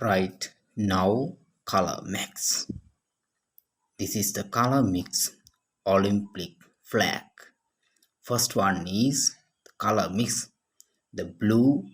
Right now, color mix. This is the color mix Olympic flag. First one is the color mix, the blue,